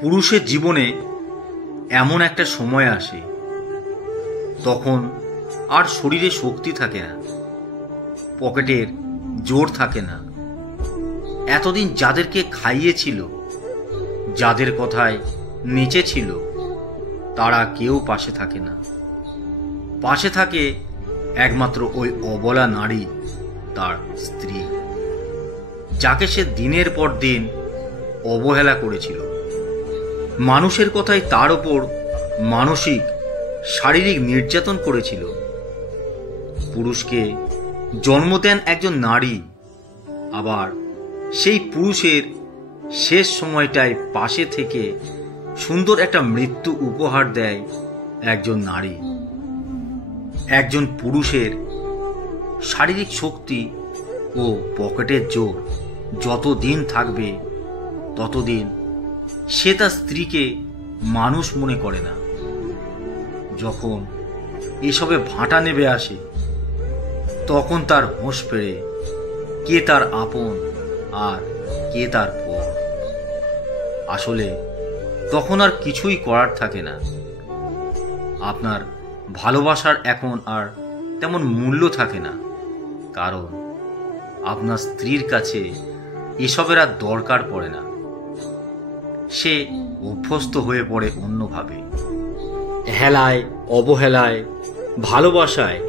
পুরুষের জীবনে এমন একটা সময় আসে তখন আর শরীরে শক্তি থাকে না, পকেটের জোর থাকে না। এতদিন যাদেরকে খাইয়েছিল, যাদের কথায় নেচেছিল, তারা কেউ পাশে থাকে না। পাশে থাকে একমাত্র ওই অবলা নারী, তার স্ত্রী, যাকে সে দিনের পর দিন অবহেলা করেছিল। মানুষের কথায় তার ওপর মানসিক শারীরিক নির্যাতন করেছিল। পুরুষকে জন্ম দেন একজন নারী, আবার সেই পুরুষের শেষ সময়টায় পাশে থেকে সুন্দর একটা মৃত্যু উপহার দেয় একজন নারী। একজন পুরুষের শারীরিক শক্তি ও পকেটের জোর যতদিন থাকবে ততদিন সে তার স্ত্রীকে মানুষ মনে করে না। যখন এসবে ভাঁটা নেমে আসে তখন তার হোঁশ ফেরে কে তার আপন আর কে তার পর। আসলে তখন আর কিছুই করার থাকে না। আপনার ভালোবাসার এখন আর তেমন মূল্য থাকে না, কারণ আপনার স্ত্রীর কাছে এসবের আর দরকার পড়ে না। সে অভ্যস্ত হয়ে পড়ে অন্যভাবে। হেলায়, অবহেলায়, ভালোবাসায়,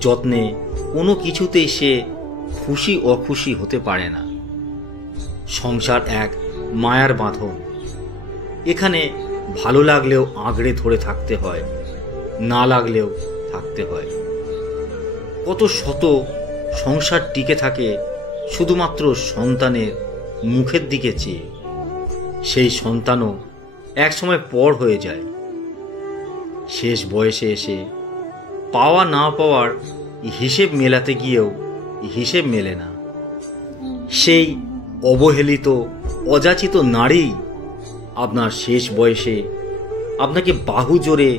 যত্নে কোনো কিছুতেই সে খুশি অখুশি হতে পারে না। সংসার এক মায়ার বাঁধন। এখানে ভালো লাগলেও আঁকড়ে ধরে থাকতে হয়, না লাগলেও থাকতে হয়। কত শত সংসার টিকে থাকে শুধুমাত্র সন্তানের মুখের দিকে চেয়ে। সেই সন্তানও একসময় পর হয়ে যায়। শেষ বয়সে এসে পাওয়া না পাওয়ার হিসেব মেলাতে গিয়েও হিসেব মেলে না। সেই অবহেলিত অযাচিত নারী আপনার শেষ বয়সে আপনাকে বাহু জোরে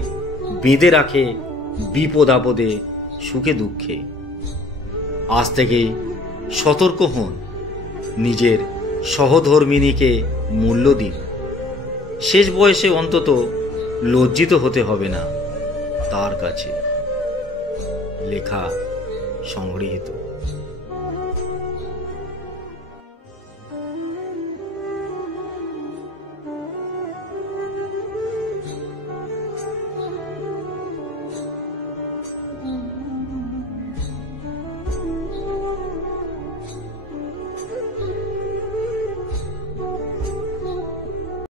বেঁধে রাখে বিপদ আপদে, সুখে দুঃখে। আজ থেকেই সতর্ক হন, নিজের সহধর্মিণীকে মূল্য দিন। শেষ বয়সে অন্তত লজ্জিত হতে হবে না তার কাছে। লেখা সংগৃহীত।